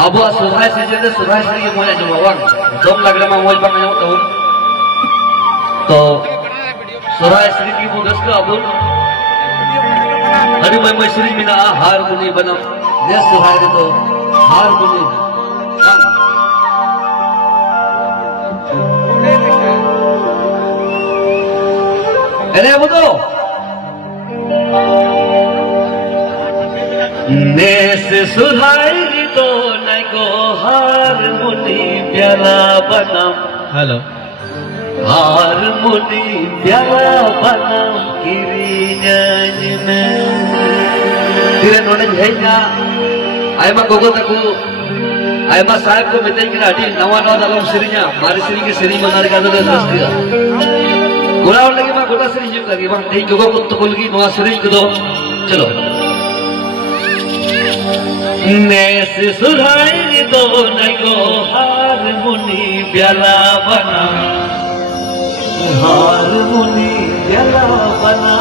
Abu Surah sejen Surah sendiri mau aja bawang. Dom lagi mau mau bang yang tahun. To Surah sendiri mudas ke Abu. Hari mau sendiri mina harmoni banam. Dia Surah itu harmoni. Bang. Ini Abu tu. Nes Surah तो नको harmony प्याला बनम hello harmony प्याला बनम किरिnya tidak nonen hanya ayam gogo taku ayam sahib ko betai kira adi nawa dalam serinya mari seri ke seri menarik ada terus dia gula lagi mah gula seri juga lagi bang ini gogo untuk lagi nawa seri gitu चलो नेस सुराई तो नको harmony प्याला बना harmony प्याला बना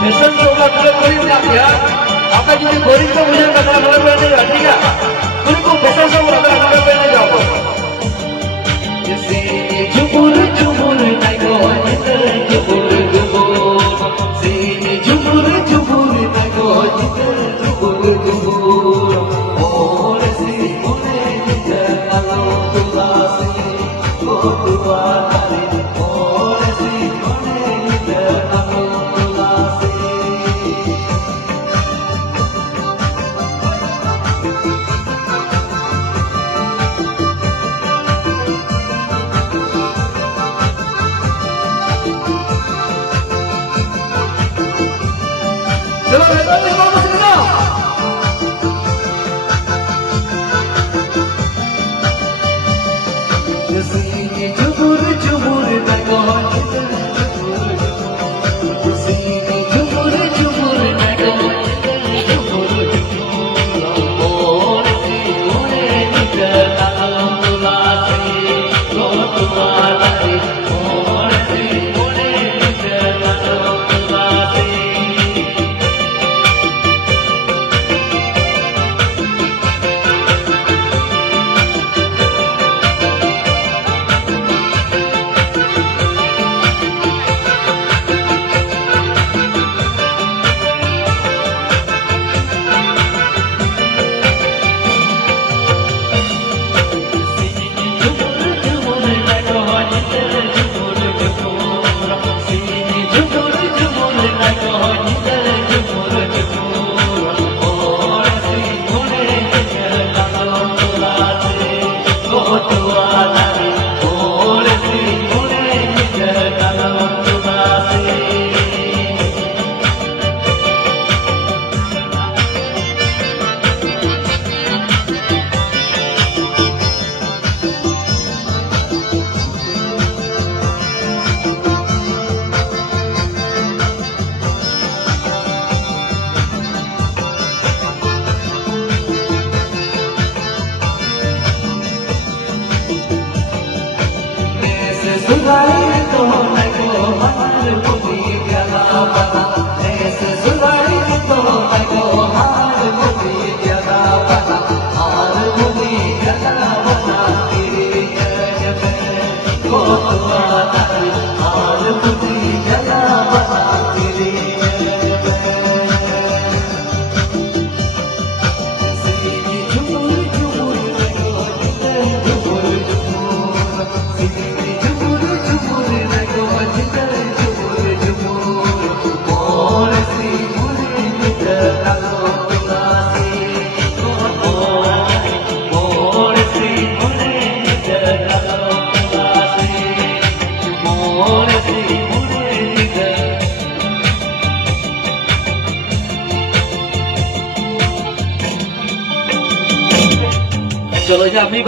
Besok coba kalau goreng ya, apa jadi goreng tuh punya kata-kata apa aja, ठीक है? Goreng besok coba kata-kata apa aja jawab. Sini jumur jumur naiko, kita jumur jumur. Sini jumur jumur naiko, kita jumur jumur. Oh sini mone kita kalau tulasi, oh tuari. Oh sini mone kita kalau चलो, या मी